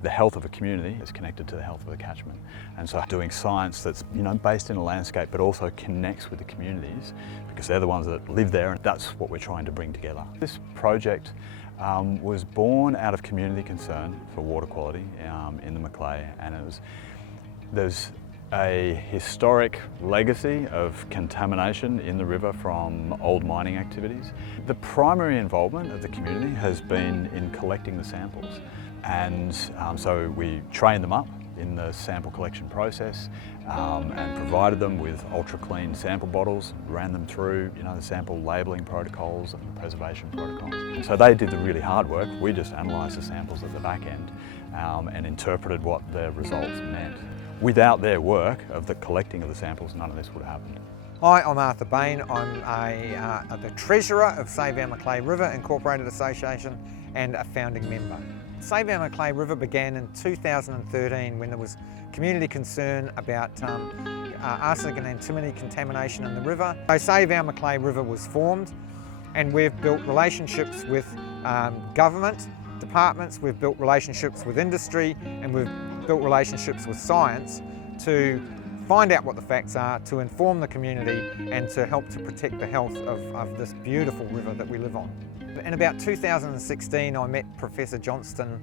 The health of a community is connected to the health of the catchment. And so doing science that's based in a landscape but also connects with the communities, because they're the ones that live there, and that's what we're trying to bring together. This project was born out of community concern for water quality in the Macleay, and there's a historic legacy of contamination in the river from old mining activities. The primary involvement of the community has been in collecting the samples, and so we trained them up in the sample collection process and provided them with ultra clean sample bottles, ran them through the sample labelling protocols and the preservation protocols. And so they did the really hard work. We just analysed the samples at the back end and interpreted what the results meant. Without their work of the collecting of the samples, none of this would have happened. Hi, I'm Arthur Bain. I'm the Treasurer of Save Our Macleay River Incorporated Association and a founding member. Save Our Macleay River began in 2013 when there was community concern about arsenic and antimony contamination in the river. So Save Our Macleay River was formed, and we've built relationships with government departments, we've built relationships with industry, and we've built relationships with science to find out what the facts are, to inform the community and to help to protect the health of this beautiful river that we live on. In about 2016 I met Professor Johnston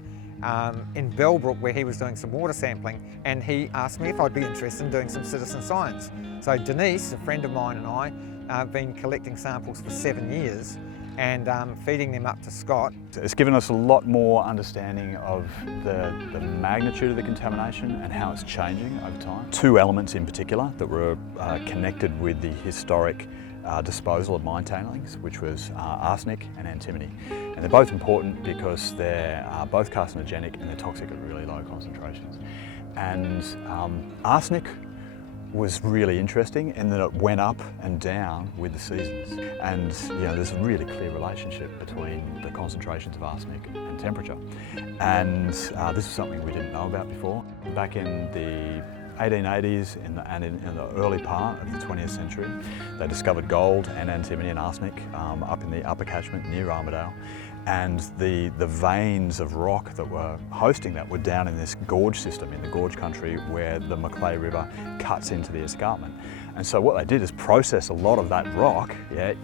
in Bellbrook, where he was doing some water sampling, and he asked me if I'd be interested in doing some citizen science. So Denise, a friend of mine, and I have been collecting samples for 7 years and feeding them up to Scott. It's given us a lot more understanding of the magnitude of the contamination and how it's changing over time. Two elements in particular that were connected with the historic disposal of mine tailings, which was arsenic and antimony. And they're both important because they're both carcinogenic and they're toxic at really low concentrations. And arsenic was really interesting in that it went up and down with the seasons. And there's a really clear relationship between the concentrations of arsenic and temperature. And this is something we didn't know about before. Back in the 1880s and in the early part of the 20th century, they discovered gold and antimony and arsenic up in the upper catchment near Armidale. And the veins of rock that were hosting that were down in this gorge system, in the gorge country where the Macleay River cuts into the escarpment. And so what they did is process a lot of that rock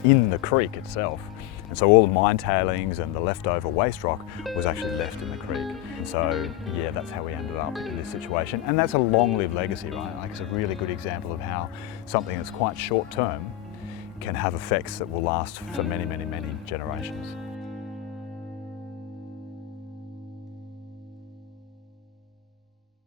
in the creek itself. And so all the mine tailings and the leftover waste rock was actually left in the creek. And so that's how we ended up in this situation. And that's a long-lived legacy, right? Like, it's a really good example of how something that's quite short-term can have effects that will last for many, many, many generations.